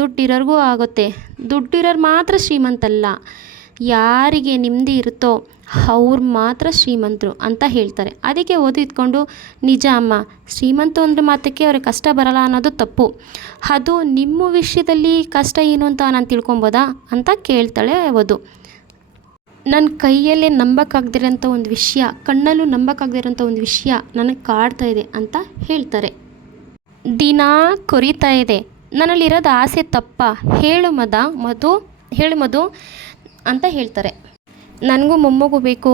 ದುಡ್ಡಿರೋರ್ಗೂ ಆಗುತ್ತೆ, ದುಡ್ಡಿರೋರು ಮಾತ್ರ ಶ್ರೀಮಂತಲ್ಲ, ಯಾರಿಗೆ ನೆಮ್ಮದಿ ಇರುತ್ತೋ ಅವ್ರು ಮಾತ್ರ ಶ್ರೀಮಂತರು ಅಂತ ಹೇಳ್ತಾರೆ. ಅದಕ್ಕೆ ವಧು ಇದ್ಕೊಂಡು, ನಿಜ ಅಮ್ಮ, ಶ್ರೀಮಂತ ಅಂದರೆ ಮಾತಕ್ಕೆ ಅವ್ರಿಗೆ ಕಷ್ಟ ಬರಲ್ಲ ಅನ್ನೋದು ತಪ್ಪು, ಅದು ನಿಮ್ಮ ವಿಷಯದಲ್ಲಿ ಕಷ್ಟ ಏನು ಅಂತ ನಾನು ತಿಳ್ಕೊಬೋದಾ ಅಂತ ಕೇಳ್ತಾಳೆ ವಧು. ನನ್ನ ಕೈಯಲ್ಲೇ ನಂಬಕ್ಕಾಗದಿರೋಂಥ ಒಂದು ವಿಷಯ, ಕಣ್ಣಲ್ಲೂ ನಂಬಕ್ಕಾಗದಿರೋಂಥ ಒಂದು ವಿಷಯ ನನಗೆ ಕಾಡ್ತಾ ಇದೆ ಅಂತ ಹೇಳ್ತಾರೆ. ದಿನ ಕೊರಿತಾ ಇದೆ, ನನ್ನಲ್ಲಿರೋದು ಆಸೆ ತಪ್ಪ, ಹೇಳು ಮಧು ಅಂತ ಹೇಳ್ತಾರೆ. ನನಗೂ ಮೊಮ್ಮಗು ಬೇಕು,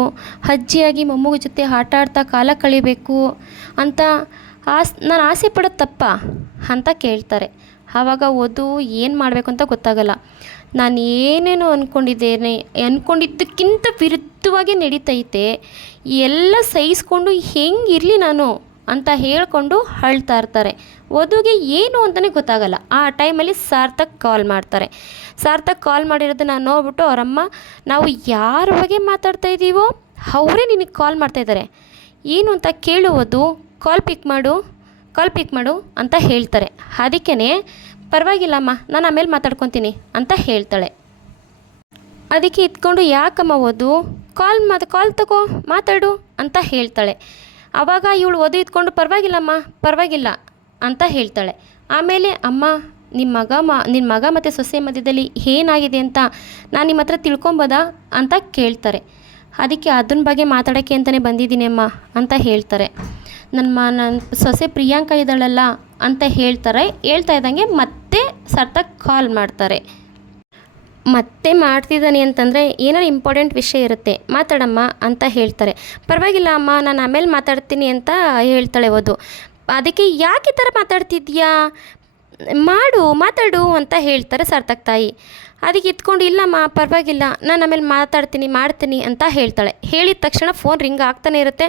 ಅಜ್ಜಿಯಾಗಿ ಮೊಮ್ಮಗು ಜೊತೆ ಆಟ ಆಡ್ತಾ ಕಾಲ ಕಳಿಬೇಕು ಅಂತ ನಾನು ಆಸೆ ಪಡೋದು ತಪ್ಪ ಅಂತ ಕೇಳ್ತಾರೆ. ಆವಾಗ ವಧು ಏನು ಮಾಡಬೇಕು ಅಂತ ಗೊತ್ತಾಗಲ್ಲ. ನಾನು ಏನೇನೋ ಅಂದ್ಕೊಂಡಿದ್ದಕ್ಕಿಂತ ವಿರುದ್ಧವಾಗಿ ನಡೀತೈತೆ, ಎಲ್ಲ ಸಹಿಸ್ಕೊಂಡು ಹೆಂಗಿರಲಿ ನಾನು ಅಂತ ಹೇಳ್ಕೊಂಡು ಅಳ್ತಾ ಇರ್ತಾರೆ. ವಧುಗೆ ಏನು ಅಂತಲೇ ಗೊತ್ತಾಗಲ್ಲ. ಆ ಟೈಮಲ್ಲಿ ಸಾರ್ಥಕ್ ಕಾಲ್ ಮಾಡ್ತಾರೆ. ಸಾರ್ಥಕ್ ಕಾಲ್ ಮಾಡಿರೋದನ್ನ ನೋಡ್ಬಿಟ್ಟು ಅವರಮ್ಮ, ನಾವು ಯಾರ ಬಗ್ಗೆ ಮಾತಾಡ್ತಾ ಇದ್ದೀವೋ ಅವರೇ ನಿನಗೆ ಕಾಲ್ ಮಾಡ್ತಾಯಿದ್ದಾರೆ, ಏನು ಅಂತ ಕೇಳುವುದು, ಕಾಲ್ ಪಿಕ್ ಮಾಡು ಅಂತ ಹೇಳ್ತಾರೆ. ಅದಕ್ಕೇ ಪರವಾಗಿಲ್ಲಮ್ಮ, ನಾನು ಆಮೇಲೆ ಮಾತಾಡ್ಕೊತೀನಿ ಅಂತ ಹೇಳ್ತಾಳೆ. ಅದಕ್ಕೆ ಇತ್ಕೊಂಡು, ಯಾಕಮ್ಮ ವಧು, ಕಾಲ್ ತಗೋ ಮಾತಾಡು ಅಂತ ಹೇಳ್ತಾಳೆ. ಆವಾಗ ಇವಳು ವಧು ಇತ್ಕೊಂಡು, ಪರವಾಗಿಲ್ಲ ಅಂತ ಹೇಳ್ತಾಳೆ. ಆಮೇಲೆ, ಅಮ್ಮ ನಿನ್ನ ಮಗ ಮತ್ತು ಸೊಸೆ ಮಧ್ಯದಲ್ಲಿ ಏನಾಗಿದೆ ಅಂತ ನಾನು ನಿಮ್ಮ ಹತ್ರ ತಿಳ್ಕೊಬೋದಾ ಅಂತ ಕೇಳ್ತಾರೆ. ಅದಕ್ಕೆ ಅದನ್ನ ಬಗ್ಗೆ ಮಾತಾಡೋಕ್ಕೆ ಅಂತಲೇ ಬಂದಿದ್ದೀನಿ ಅಮ್ಮ ಅಂತ ಹೇಳ್ತಾರೆ. ನನ್ನ ಸೊಸೆ ಪ್ರಿಯಾಂಕ ಇದ್ದಾಳಲ್ಲ ಅಂತ ಹೇಳ್ತಾ ಇದ್ದಂಗೆ ಮತ್ತೆ ಸಾರ್ಥಕ್ ಕಾಲ್ ಮಾಡ್ತಾರೆ. ಮತ್ತೆ ಮಾಡ್ತಿದ್ದಾನೆ ಅಂತಂದರೆ ಏನಾರು ಇಂಪಾರ್ಟೆಂಟ್ ವಿಷಯ ಇರುತ್ತೆ, ಮಾತಾಡಮ್ಮ ಅಂತ ಹೇಳ್ತಾರೆ. ಪರವಾಗಿಲ್ಲ ಅಮ್ಮ, ನಾನು ಆಮೇಲೆ ಮಾತಾಡ್ತೀನಿ ಅಂತ ಹೇಳ್ತಾಳೆ ವಧು. ಅದಕ್ಕೆ ಯಾಕೆ ಈ ಥರ ಮಾತಾಡ್ತಿದ್ಯಾ, ಮಾತಾಡು ಅಂತ ಹೇಳ್ತಾರೆ ಸಾರ್ಥಕ್ ತಾಯಿ. ಅದಕ್ಕೆ ಇತ್ಕೊಂಡು, ಇಲ್ಲಮ್ಮ ಪರವಾಗಿಲ್ಲ, ನಾನು ಆಮೇಲೆ ಮಾಡ್ತೀನಿ ಅಂತ ಹೇಳ್ತಾಳೆ. ಹೇಳಿದ ತಕ್ಷಣ ಫೋನ್ ರಿಂಗ್ ಆಗ್ತಾನೆ ಇರುತ್ತೆ.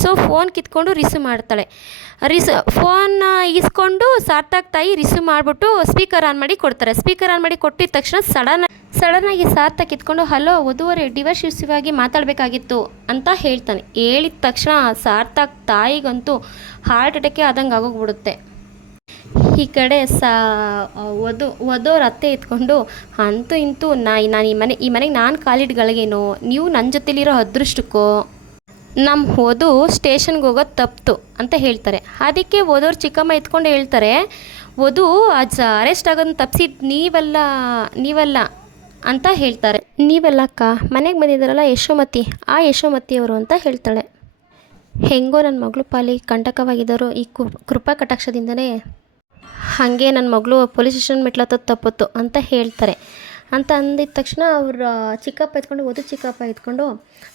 ಸೊ ಫೋನ್ ಕಿತ್ಕೊಂಡು ರಿಸೀವ್ ಮಾಡ್ತಾಳೆ. ಫೋನ್ ಇಸ್ಕೊಂಡು ಸಾರ್ಥಕ್ ತಾಯಿ ರಿಸೀವ್ ಮಾಡಿಬಿಟ್ಟು ಸ್ಪೀಕರ್ ಆನ್ ಮಾಡಿ ಕೊಡ್ತಾರೆ. ಸ್ಪೀಕರ್ ಆನ್ ಮಾಡಿ ಕೊಟ್ಟಿದ ತಕ್ಷಣ ಸಡನ್ನಾಗಿ ಸಾರ್ಥಕ್ ಇತ್ಕೊಂಡು, ಹಲೋ ವಧುವರೇ, ಡಿವರ್ಸಿವಾಗಿ ಮಾತಾಡಬೇಕಾಗಿತ್ತು ಅಂತ ಹೇಳ್ತಾನೆ. ಹೇಳಿದ ತಕ್ಷಣ ಸಾರ್ಥಕ್ ತಾಯಿಗಂತೂ ಹಾರ್ಟ್ ಅಟ್ಯಾಕೆ ಆದಂಗೆ ಆಗೋಗ್ಬಿಡುತ್ತೆ. ಈ ಕಡೆ ವಧುವ್ರ ಅತ್ತೆ ಎತ್ಕೊಂಡು, ಅಂತೂ ಇಂತೂ ನಾನು ಈ ಮನೆಗೆ ನಾನು ಕಾಲಿಡ್ಗಳಿಗೇನೋ, ನೀವು ನನ್ನ ಜೊತೆಲಿರೋ ಅದೃಷ್ಟಕ್ಕೋ ನಮ್ಮ ವಧು ಸ್ಟೇಷನ್ಗೆ ಹೋಗೋದು ತಪ್ಪಿತು ಅಂತ ಹೇಳ್ತಾರೆ. ಅದಕ್ಕೆ ವಧುವ್ರ ಚಿಕ್ಕಮ್ಮ ಎತ್ಕೊಂಡು ಹೇಳ್ತಾರೆ, ವಧು ಅರೆಸ್ಟ್ ಆಗೋದನ್ನ ತಪ್ಪಿಸಿದ್ದು ನೀವಲ್ಲ ಅಂತ ಹೇಳ್ತಾರೆ. ನೀವಲ್ಲ ಅಕ್ಕ, ಮನೆಗೆ ಬಂದಿದ್ದಾರಲ್ಲ ಯಶೋಮತಿಯವರು ಅಂತ ಹೇಳ್ತಾಳೆ. ಹೆಂಗೋ ನನ್ನ ಮಗಳು ಪಾಲಿಗೆ ಕಂಟಕವಾಗಿದ್ದರು ಈ ಕೃಪಾ ಕಟಾಕ್ಷದಿಂದನೇ, ಹಾಗೆ ನನ್ನ ಮಗಳು ಪೊಲೀಸ್ ಸ್ಟೇಷನ್ ಮೆಟ್ಲತ್ತದ್ದು ತಪ್ಪಿತ್ತು ಅಂತ ಹೇಳ್ತಾರೆ. ಅಂತ ಅಂದಿದ ತಕ್ಷಣ ಅವ್ರ ಚಿಕ್ಕಪ್ಪ ಎತ್ಕೊಂಡು ವಧು ಚಿಕ್ಕಪ್ಪ ಎತ್ಕೊಂಡು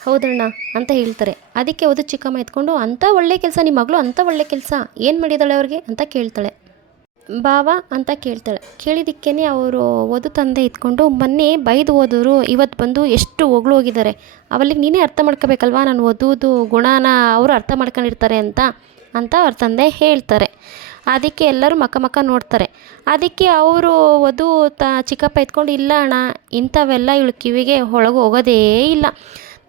ಹೌದಣ್ಣ ಅಂತ ಹೇಳ್ತಾರೆ. ಅದಕ್ಕೆ ವಧು ಚಿಕ್ಕಮ್ಮ ಎತ್ಕೊಂಡು ಅಂಥ ಒಳ್ಳೆ ಕೆಲಸ ನಿಮ್ಮ ಮಗಳು, ಅಂಥ ಒಳ್ಳೆ ಕೆಲಸ ಏನು ಮಾಡಿದ್ದಾಳೆ ಅವ್ರಿಗೆ ಅಂತ ಕೇಳ್ತಾಳೆ. ಬಾವ ಅಂತ ಕೇಳ್ತಾಳೆ. ಕೇಳಿದ್ದಕ್ಕೇ ಅವರು ವಧು ತಂದೆ ಇದ್ಕೊಂಡು ಮೊನ್ನೆ ಬೈದು ಹೋದವರು ಇವತ್ತು ಬಂದು ಎಷ್ಟು ಹೊಗಳು ಹೋಗಿದ್ದಾರೆ, ಅವಲ್ಲಿಗೆ ನೀನೇ ಅರ್ಥ ಮಾಡ್ಕೋಬೇಕಲ್ವಾ ನಾನು ವಧುದು ಗುಣನ ಅವರು ಅರ್ಥ ಮಾಡ್ಕೊಂಡಿರ್ತಾರೆ ಅಂತ ಅವ್ರ ತಂದೆ ಹೇಳ್ತಾರೆ. ಅದಕ್ಕೆ ಎಲ್ಲರೂ ಮಕ್ಕ ನೋಡ್ತಾರೆ. ಅದಕ್ಕೆ ಅವರು ವಧು ಚಿಕ್ಕಪ್ಪ ಎತ್ಕೊಂಡು ಇಲ್ಲ ಅಣ್ಣ ಇಂಥವೆಲ್ಲ ಇವಳು ಕಿವಿಗೆ ಒಳಗೆ ಹೋಗೋದೇ ಇಲ್ಲ,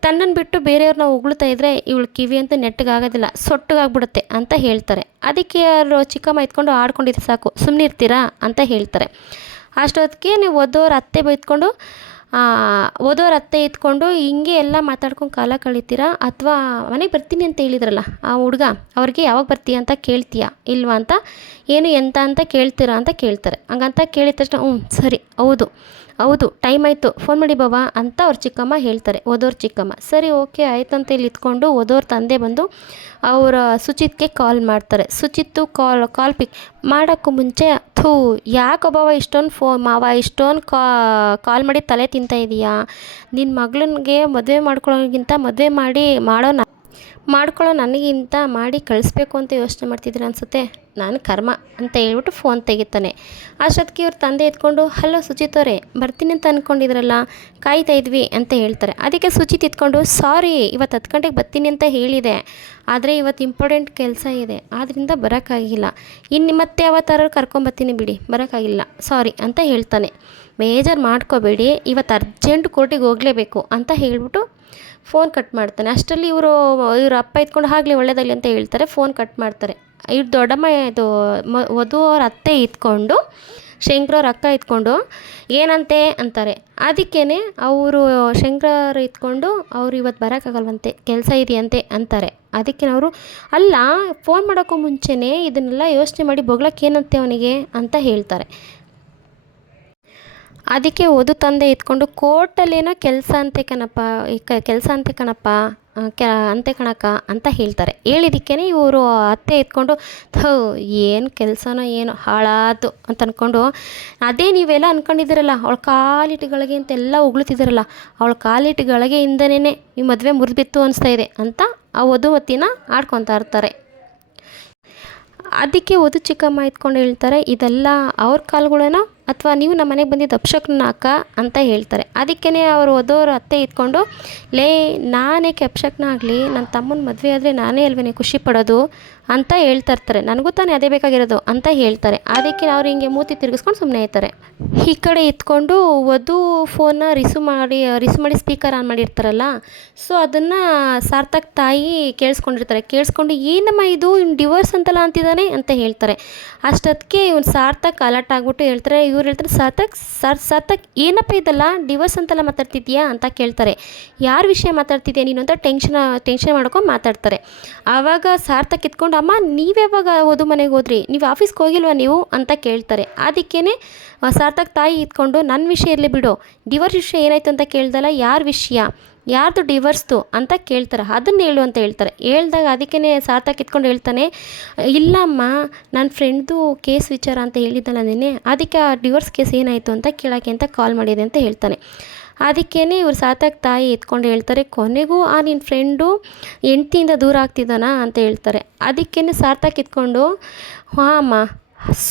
ತನ್ನನ್ನು ಬಿಟ್ಟು ಬೇರೆಯವ್ರನ್ನ ಹೊಗಳ್ತಾ ಇದ್ದರೆ ಇವಳು ಕಿವಿ ಅಂತ ನೆಟ್ಟಗಾಗೋದಿಲ್ಲ, ಸೊಟ್ಟಗಾಗ್ಬಿಡುತ್ತೆ ಅಂತ ಹೇಳ್ತಾರೆ. ಅದಕ್ಕೆ ಅವರು ಚಿಕ್ಕಮ್ಮ ಎತ್ಕೊಂಡು ಆಡ್ಕೊಂಡಿದ್ರೆ ಸಾಕು ಸುಮ್ಮನೆ ಇರ್ತೀರಾ ಅಂತ ಹೇಳ್ತಾರೆ. ಅಷ್ಟೊತ್ತಿಗೆ ನೀವು ವಧುವ್ರ ಅತ್ತೆ ಬೈತ್ಕೊಂಡು ವಧುವ್ರ ಅತ್ತೆ ಇದ್ಕೊಂಡು ಹಿಂಗೆ ಎಲ್ಲ ಮಾತಾಡ್ಕೊಂಡು ಕಾಲ ಕಳಿತೀರಾ ಅಥವಾ ಮನೆಗೆ ಬರ್ತೀನಿ ಅಂತ ಹೇಳಿದ್ರಲ್ಲ ಆ ಹುಡುಗ ಅವ್ರಿಗೆ ಯಾವಾಗ ಬರ್ತೀಯ ಅಂತ ಕೇಳ್ತೀಯಾ ಇಲ್ವಾ ಅಂತ, ಏನು ಎಂತ ಅಂತ ಕೇಳ್ತೀರಾ ಅಂತ ಕೇಳ್ತಾರೆ. ಹಂಗಂತ ಕೇಳಿದ ತಕ್ಷಣ ಸರಿ ಹೌದು ಟೈಮ್ ಆಯಿತು ಫೋನ್ ಮಾಡಿ ಬಾಬಾ ಅಂತ ಅವ್ರ ಚಿಕ್ಕಮ್ಮ ಹೇಳ್ತಾರೆ, ವಧುವ್ರ ಚಿಕ್ಕಮ್ಮ. ಸರಿ ಓಕೆ ಆಯ್ತು ಅಂತ ಇಲ್ಲಿ ಇತ್ಕೊಂಡು ವಧುವ್ರ ತಂದೆ ಬಂದು ಅವರ ಸುಚಿತ್ಗೆ ಕಾಲ್ ಮಾಡ್ತಾರೆ. ಸುಚಿತ್ತು ಕಾಲ್ ಪಿಕ್ ಮಾಡೋಕ್ಕೂ ಮುಂಚೆ ಯಾಕೊಬ್ಬವ ಇಷ್ಟೊಂದು ಕಾಲ್ ಮಾಡಿ ತಲೆ ತಿಂತಾ ಇದೀಯಾ, ನಿನ್ನ ಮಗಳನ್ಗೆ ಮದುವೆ ಮಾಡ್ಕೊಳ್ಳೋಗಿಂತ ಮದುವೆ ಮಾಡ್ಕೊಳ್ಳೋ ನನಗಿಂತ ಮಾಡಿ ಕಳಿಸ್ಬೇಕು ಅಂತ ಯೋಚನೆ ಮಾಡ್ತಿದ್ದೀರ ಅನಿಸುತ್ತೆ, ನಾನು ಕರ್ಮ ಅಂತ ಹೇಳ್ಬಿಟ್ಟು ಫೋನ್ ತೆಗಿತಾನೆ. ಅಷ್ಟೊತ್ತಿಗೆ ಇವ್ರ ತಂದೆ ಎತ್ಕೊಂಡು ಹಲೋ ಸುಚಿತ್ ಅವರೇ ಬರ್ತೀನಿ ಅಂತ ಅಂದ್ಕೊಂಡಿದ್ರಲ್ಲ ಕಾಯ್ತಾ ಇದ್ವಿ ಅಂತ ಹೇಳ್ತಾರೆ. ಅದಕ್ಕೆ ಸುಚಿತ್ ಎತ್ಕೊಂಡು ಸಾರಿ ಇವತ್ತು 10 ಗಂಟೆಗೆ ಬರ್ತೀನಿ ಅಂತ ಹೇಳಿದೆ, ಆದರೆ ಇವತ್ತು ಇಂಪಾರ್ಟೆಂಟ್ ಕೆಲಸ ಇದೆ ಆದ್ದರಿಂದ ಬರೋಕ್ಕಾಗಿಲ್ಲ, ಇನ್ನು ಮತ್ತೆ ಯಾವತ್ತಾರು ಕರ್ಕೊಂಬರ್ತೀನಿ ಬಿಡಿ ಬರೋಕ್ಕಾಗಿಲ್ಲ ಸಾರಿ ಅಂತ ಹೇಳ್ತಾನೆ. ಬೇಜಾರು ಮಾಡ್ಕೋಬೇಡಿ ಇವತ್ತು ಅರ್ಜೆಂಟ್ ಕೋರ್ಟಿಗೆ ಹೋಗಲೇಬೇಕು ಅಂತ ಹೇಳ್ಬಿಟ್ಟು ಫೋನ್ ಕಟ್ ಮಾಡ್ತಾನೆ. ಅಷ್ಟರಲ್ಲಿ ಇವ್ರ ಅಪ್ಪ ಎತ್ಕೊಂಡು ಆಗಲಿ ಒಳ್ಳೇದಾಗಲಿ ಅಂತ ಹೇಳ್ತಾರೆ, ಫೋನ್ ಕಟ್ ಮಾಡ್ತಾರೆ. ಇವ್ರ ದೊಡ್ಡಮ್ಮ ಇದು ವಧು ಅವ್ರ ಅತ್ತೆ ಇತ್ಕೊಂಡು ಶಂಕರವ್ರ ಅಕ್ಕ ಇತ್ಕೊಂಡು ಏನಂತೆ ಅಂತಾರೆ. ಅದಕ್ಕೇ ಅವರು ಶಂಕರವ್ರು ಇತ್ಕೊಂಡು ಅವ್ರು ಇವತ್ತು ಬರೋಕ್ಕಾಗಲ್ವಂತೆ ಕೆಲಸ ಇದೆಯಂತೆ ಅಂತಾರೆ. ಅದಕ್ಕೆ ಅವರು ಅಲ್ಲ ಫೋನ್ ಮಾಡೋಕ್ಕೂ ಮುಂಚೆನೇ ಇದನ್ನೆಲ್ಲ ಯೋಚನೆ ಮಾಡಿ ಬೊಗ್ಳಕ್ಕೆ ಏನಂತೆ ಅವನಿಗೆ ಅಂತ ಹೇಳ್ತಾರೆ. ಅದಕ್ಕೆ ವಧು ತಂದೆ ಇತ್ಕೊಂಡು ಕೋರ್ಟಲ್ಲೇನೋ ಕೆಲಸ ಅಂತೆ ಕಣಪ್ಪ ಅಂತೆ ಕಣಕ್ಕ ಅಂತ ಹೇಳ್ತಾರೆ. ಹೇಳಿದಕ್ಕೇ ಇವರು ಅತ್ತೆ ಎತ್ಕೊಂಡು ಏನು ಕೆಲಸನೋ ಏನೋ ಹಾಳಾತು ಅಂತ ಅಂದ್ಕೊಂಡು ಅದೇ ನೀವೆಲ್ಲ ಅಂದ್ಕೊಂಡಿದ್ದೀರಲ್ಲ ಅವಳ ಕಾಲಿಟ್ಟುಗಳಿಗೆ ಅಂತೆಲ್ಲ ಉಗುಳ್ತಿದ್ದೀರಲ್ಲ ಅವಳ ಕಾಲಿಟ್ಟುಗಳಿಗೆಯಿಂದನೇ ಈ ಮದುವೆ ಮುರಿದ್ಬಿತ್ತು ಅನಿಸ್ತಾ ಇದೆ ಅಂತ ಆ ವಧುವತಿನ ಆಡ್ಕೊತಾ ಇರ್ತಾರೆ. ಅದಕ್ಕೆ ವಧು ಚಿಕ್ಕಮ್ಮ ಇತ್ಕೊಂಡು ಹೇಳ್ತಾರೆ ಇದೆಲ್ಲ ಅವ್ರ ಕಾಲುಗಳೇನೋ ಅಥವಾ ನೀವು ನಮ್ಮ ಮನೆಗೆ ಬಂದಿದ್ದು ಅಪ್ಶಕ್ನ ಅಕ್ಕ ಅಂತ ಹೇಳ್ತಾರೆ. ಅದಕ್ಕೇ ಅವರು ವಧುವ್ರ ಅತ್ತೆ ಇತ್ಕೊಂಡು ನಾನೇಕೆ ಅಪ್ಶಕ್ನ ಆಗಲಿ ನನ್ನ ತಮ್ಮನ ಮದುವೆ ಆದರೆ ನಾನೇ ಅಲ್ವೇ ಖುಷಿ ಪಡೋದು ಅಂತ ಹೇಳ್ತಾ ಇರ್ತಾರೆ. ನನಗೂ ತಾನೇ ಅದೇ ಬೇಕಾಗಿರೋದು ಅಂತ ಹೇಳ್ತಾರೆ. ಅದಕ್ಕೆ ಅವ್ರು ಹಿಂಗೆ ಮೂತಿ ತಿರುಗಿಸ್ಕೊಂಡು ಸುಮ್ಮನೆ ಇರ್ತಾರೆ. ಈ ಕಡೆ ಇತ್ಕೊಂಡು ವಧು ಫೋನ್ನ ರಿಸೀವ್ ಮಾಡಿ ಸ್ಪೀಕರ್ ಆನ್ ಮಾಡಿರ್ತಾರಲ್ಲ, ಸೊ ಅದನ್ನು ಸಾರ್ಥಕ್ ತಾಯಿ ಕೇಳಿಸ್ಕೊಂಡು ಏನಮ್ಮ ಇದು ಡಿವೋರ್ಸ್ ಅಂತಲ್ಲ ಅಂತಿದ್ದಾನೆ ಅಂತ ಹೇಳ್ತಾರೆ. ಅಷ್ಟೊತ್ತಿಗೆ ಇವ್ನು ಸಾರ್ಥಕ್ ಅಲರ್ಟ್ ಆಗಿಬಿಟ್ಟು ಹೇಳ್ತಾರೆ, ಇವ್ರು ಹೇಳ್ತಾರೆ ಸಾರ್ಥಕ್ ಏನಪ್ಪ ಇದಲ್ಲ ಡಿವೋರ್ಸ್ ಅಂತೆಲ್ಲ ಮಾತಾಡ್ತಿದ್ಯಾ ಅಂತ ಕೇಳ್ತಾರೆ. ಯಾರ ವಿಷಯ ಮಾತಾಡ್ತಿದ್ಯಾ ನೀನು ಅಂತ ಟೆನ್ಷನ್ ಮಾಡ್ಕೊಂಡು ಮಾತಾಡ್ತಾರೆ. ಆವಾಗ ಸಾರ್ಥಕ್ ಇತ್ಕೊಂಡು ಅಮ್ಮ ನೀವ್ಯಾವಾಗ ವಧು ಮನೆಗೆ ಹೋದ್ರಿ, ನೀವು ಆಫೀಸ್ಗೆ ಹೋಗಿಲ್ವಾ ನೀವು ಅಂತ ಕೇಳ್ತಾರೆ. ಅದಕ್ಕೇ ಸಾರ್ಥಕ್ ತಾಯಿ ಇತ್ಕೊಂಡು ನನ್ನ ವಿಷಯ ಇರಲಿ ಬಿಡು, ಡಿವೋರ್ಸ್ ವಿಷಯ ಏನಾಯ್ತು ಅಂತ ಕೇಳ್ದಲ್ಲ, ಯಾರ ವಿಷಯ ಯಾರ್ದು ಡಿವೋರ್ಸ್ದು ಅಂತ ಕೇಳ್ತಾರೆ, ಅದನ್ನು ಹೇಳು ಅಂತ ಹೇಳ್ತಾರೆ. ಹೇಳ್ದಾಗ ಅದಕ್ಕೇ ಸಾರ್ಥಕ್ ಇತ್ಕೊಂಡು ಹೇಳ್ತಾನೆ ಇಲ್ಲಮ್ಮ ನನ್ನ ಫ್ರೆಂಡ್ದು ಕೇಸ್ ವಿಚಾರ ಅಂತ ಹೇಳಿದ್ದಲ್ಲ ನೆನ್ನೆ, ಅದಕ್ಕೆ ಆ ಡಿವೋರ್ಸ್ ಕೇಸ್ ಏನಾಯಿತು ಅಂತ ಕೇಳೋಕ್ಕೆ ಅಂತ ಕಾಲ್ ಮಾಡಿದೆ ಅಂತ ಹೇಳ್ತಾನೆ. ಅದಕ್ಕೇ ಇವ್ರು ಸಾರ್ಥಕ್ ತಾಯಿ ಎತ್ಕೊಂಡು ಹೇಳ್ತಾರೆ ಕೊನೆಗೂ ನಿನ್ನ ಫ್ರೆಂಡು ಹೆಂಡ್ತಿಯಿಂದ ದೂರ ಆಗ್ತಿದ್ದಾನಾ ಅಂತ ಹೇಳ್ತಾರೆ. ಅದಕ್ಕೇ ಸಾರ್ಥಕ್ ಇತ್ಕೊಂಡು ಹಾಂ ಅಮ್ಮ,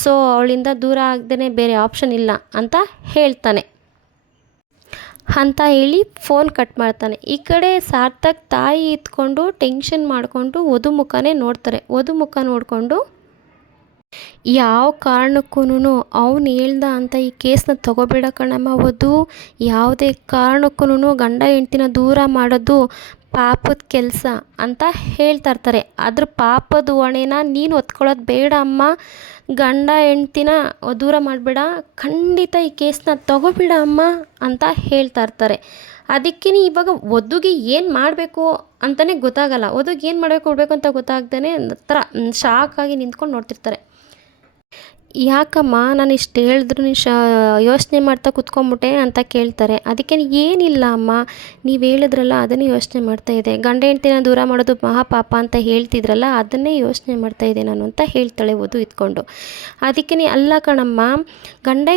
ಸೊ ಅವಳಿಂದ ದೂರ ಆಗದೇ ಬೇರೆ ಆಪ್ಷನ್ ಇಲ್ಲ ಅಂತ ಹೇಳ್ತಾನೆ ಅಂತ ಹೇಳಿ ಫೋನ್ ಕಟ್ ಮಾಡ್ತಾನೆ. ಈ ಕಡೆ ಸಾರ್ಥಕ್ ತಾಯಿ ಇತ್ಕೊಂಡು ಟೆನ್ಷನ್ ಮಾಡಿಕೊಂಡು ವಧು ಮುಖನೇ ನೋಡ್ತಾರೆ. ವಧು ಮುಖ ನೋಡಿಕೊಂಡು ಯಾವ ಕಾರಣಕ್ಕೂ ಅವ್ನು ಹೇಳ್ದ ಅಂತ ಈ ಕೇಸನ್ನ ತೊಗೋಬೇಡ ಕಣಮ್ಮ ವಧು, ಯಾವುದೇ ಕಾರಣಕ್ಕೂ ಗಂಡ ಹೆಂಡ್ತಿನ ದೂರ ಮಾಡೋದು ಪಾಪದ ಕೆಲಸ ಅಂತ ಹೇಳ್ತಾ ಇರ್ತಾರೆ. ಅದ್ರ ಪಾಪದ ಹೊಣೆನ ನೀನು ಹೊತ್ಕೊಳ್ಳೋದು ಬೇಡ ಅಮ್ಮ, ಗಂಡ ಹೆಂಡ್ತಿನ ದೂರ ಮಾಡಬೇಡ, ಖಂಡಿತ ಈ ಕೇಸನ್ನ ತೊಗೋಬೇಡ ಅಮ್ಮ ಅಂತ ಹೇಳ್ತಾ ಇರ್ತಾರೆ. ಅದಕ್ಕೆ ಇವಾಗ ವಧುಗೆ ಏನು ಮಾಡಬೇಕು ಅಂತಲೇ ಗೊತ್ತಾಗಲ್ಲ. ವಧುಗೆ ಏನು ಮಾಡಬೇಕು ಅಂತ ಗೊತ್ತಾಗ್ದೇ ಒಂಥರ ಶಾಕಾಗಿ ನಿಂತ್ಕೊಂಡು ನೋಡ್ತಿರ್ತಾರೆ. ಯಾಕಮ್ಮ ನಾನು ಇಷ್ಟು ಹೇಳಿದ್ರು ನೀನು ಯೋಚನೆ ಮಾಡ್ತಾ ಕೂತ್ಕೊಂಡ್ಬಿಟ್ಟೆ ಅಂತ ಕೇಳ್ತಾರೆ. ಅದಕ್ಕೆ ಏನಿಲ್ಲ ಅಮ್ಮ, ನೀವು ಹೇಳಿದ್ರಲ್ಲ ಅದನ್ನೇ ಯೋಚನೆ ಮಾಡ್ತಾಯಿದ್ದೆ, ಗಂಡ ಹೆಂಡ್ತಿನ ದೂರ ಮಾಡೋದು ಮಹಾಪಾಪ ಅಂತ ಹೇಳ್ತಿದ್ರಲ್ಲ ಅದನ್ನೇ ಯೋಚನೆ ಮಾಡ್ತಾಯಿದ್ದೆ ನಾನು ಅಂತ ಹೇಳ್ತಾಳೆ ವಧು ಇದ್ಕೊಂಡು. ಅದಕ್ಕೆ ಅಲ್ಲ ಕಣಮ್ಮ, ಗಂಡ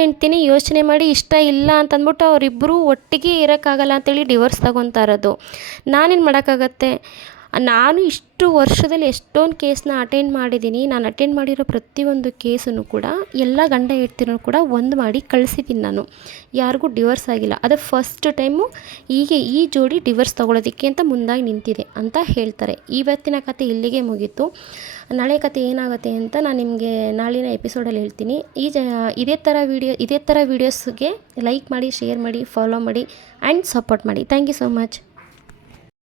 ಹೆಂಡ್ತಿನೇ ಯೋಚನೆ ಮಾಡಿ ಇಷ್ಟ ಇಲ್ಲ ಅಂತಂದ್ಬಿಟ್ಟು ಅವರಿಬ್ಬರು ಒಟ್ಟಿಗೆ ಇರೋಕ್ಕಾಗಲ್ಲ ಅಂತೇಳಿ ಡಿವೋರ್ಸ್ ತಗೊತಾ ಇರೋದು. ನಾನೇನು ಮಾಡೋಕ್ಕಾಗತ್ತೆ? ನಾನು ಇಷ್ಟು ವರ್ಷದಲ್ಲಿ ಎಷ್ಟೊಂದು ಕೇಸ್ನ ಅಟೆಂಡ್ ಮಾಡಿದ್ದೀನಿ. ನಾನು ಅಟೆಂಡ್ ಮಾಡಿರೋ ಪ್ರತಿಯೊಂದು ಕೇಸನ್ನು ಕೂಡ ಎಲ್ಲ ಗಂಡ ಹೆಂಡ್ತಿನೂ ಕೂಡ ಒಂದು ಮಾಡಿ ಕಳಿಸಿದ್ದೀನಿ ನಾನು. ಯಾರಿಗೂ ಡಿವೋರ್ಸ್ ಆಗಿಲ್ಲ. ಅದು ಫಸ್ಟ್ ಟೈಮು ಹೀಗೆ ಈ ಜೋಡಿ ಡಿವೋರ್ಸ್ ತೊಗೊಳೋದಕ್ಕೆ ಅಂತ ಮುಂದಾಗಿ ನಿಂತಿದೆ ಅಂತ ಹೇಳ್ತಾರೆ. ಇವತ್ತಿನ ಕತೆ ಇಲ್ಲಿಗೆ ಮುಗೀತು. ನಾಳೆ ಕತೆ ಏನಾಗುತ್ತೆ ಅಂತ ನಾನು ನಿಮಗೆ ನಾಳಿನ ಎಪಿಸೋಡಲ್ಲಿ ಹೇಳ್ತೀನಿ. ಇದೇ ಥರ ವೀಡಿಯೋಸ್ಗೆ ಲೈಕ್ ಮಾಡಿ, ಶೇರ್ ಮಾಡಿ, ಫಾಲೋ ಮಾಡಿ ಆ್ಯಂಡ್ ಸಪೋರ್ಟ್ ಮಾಡಿ. Thank you so much.